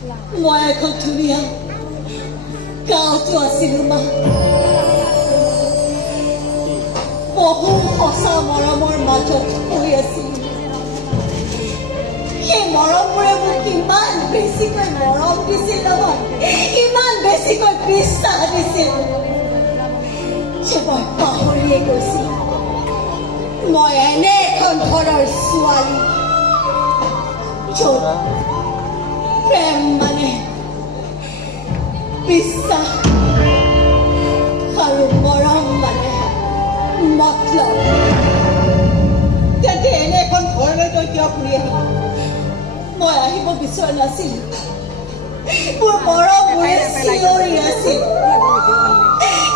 মই এখন ধুনীয়া গাঁৱতো আছিলো মা বহু সঁচা মৰমৰ মাজত শুই আছিলো সেই মৰমবোৰে মোক ইমান বেছিকৈ মৰম দিছিল নহয় ইমান বেছিকৈ বিশ্বাস দিছিল যে মই পাহৰিয়ে গৈছিলো মই এনে এখন ঘৰৰ ছোৱালী য'ত প্ৰেম মানে বিশ্বাস আৰু মৰম মানে মতলব তেন্তে এনে এখন ঘৰলৈ তই কিয় ফুৰি আহিলি মই আহিব বিচৰা নাছিলো মোৰ মৰমবোৰে চিঞৰি আছিল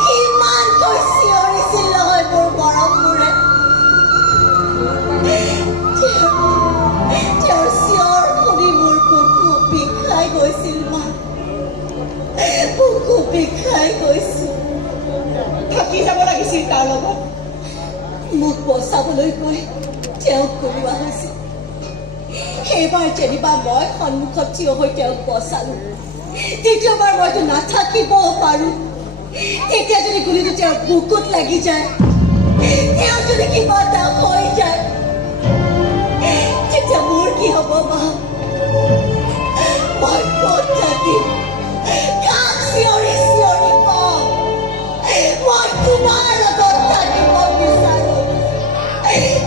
কিমানকৈ চিঞৰিছিল নহয় মোৰ মৰমবোৰে তেওঁৰ চিঞৰ শুনি মোৰ বুকু বিষাই গৈছিল মা বুকু বিষাই গৈছিল থাকি যাব লাগিছিল তাৰ লগত মোক বচাবলৈ গৈ তেওঁক কৰোৱা হৈছিল সেইবাৰ যেনিবা মই সন্মুখত থিয় হৈ তেওঁক বচালো দ্বিতীয়বাৰ মইতো নাথাকিবও পাৰো তেতিয়া যদি গুলিটো তেওঁৰ বুকুত লাগি যায় তেওঁ যদি কিবা এটা হৈ যায় তেতিয়া মোৰ কি হ'ব মা মই ক'ত থাকিম কাক চিঞৰি চিঞৰি কম মই তোমাৰ লগত থাকিব বিচাৰো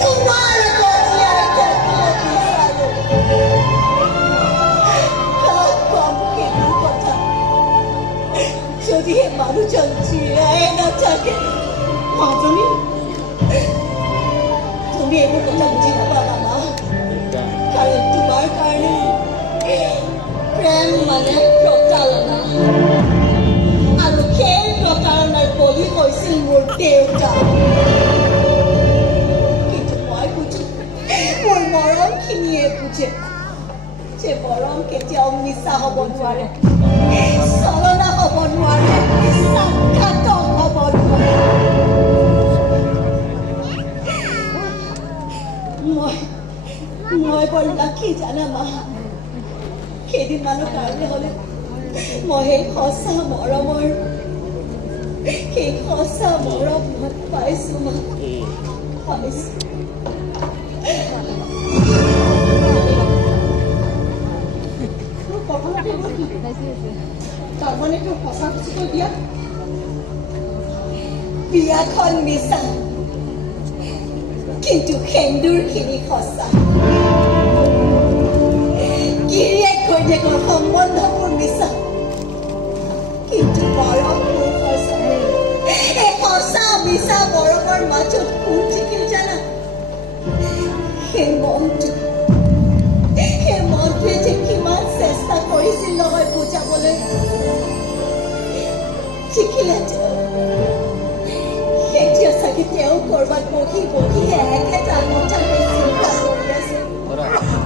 তোমাৰ লগত জীয়াই থাকিব বিচাৰো কাক কম সেইটো কথা যদিহে মানুহজন জীয়াই নাথাকে মাজনী তুমি এইবোৰ কথা বুজি নাপাবা মা কাৰণ তোমাৰ কাৰণে প্ৰেম মানে প্ৰতাৰণা আৰু সেই প্ৰতাৰণাৰ বলি হৈছিল মোৰ দেউতা কিন্তু মই বুজো মোৰ মৰমখিনিয়ে বুজে যে মৰম কেতিয়াও মিছা হ'ব নোৱাৰে চলনা হ'ব নোৱাৰে বিশ্বাসঘাতক হ'ব নোৱাৰে মই বৰ লাকি জানা মা কেইদিনমানৰ কাৰণে হ'লে মই সেই সঁচা মৰমৰ সেই সঁচা মৰম মই পাইছো মা পাইছো তাৰমানে তোৰ সঁচা খুচিকৈ দিয়া বিয়াখন মিছা কিন্তু সেন্দুৰখিনি সঁচা গিৰিয়েক ঘৈণীয়েকৰ সম্বন্ধবোৰ মিছা কিন্তু মৰমবোৰ সঁচা এই সঁচা মিছা মৰমৰ মাজত কোন থাকিল জানা সেই মনটোৱে যে কিমান চেষ্টা কৰিছিল নহয় বুজাবলৈ শিকিলে এতিয়া চাগে তেওঁ কৰবাত বহি বহিহে একেটা কথাকে চিন্তা কৰি আছে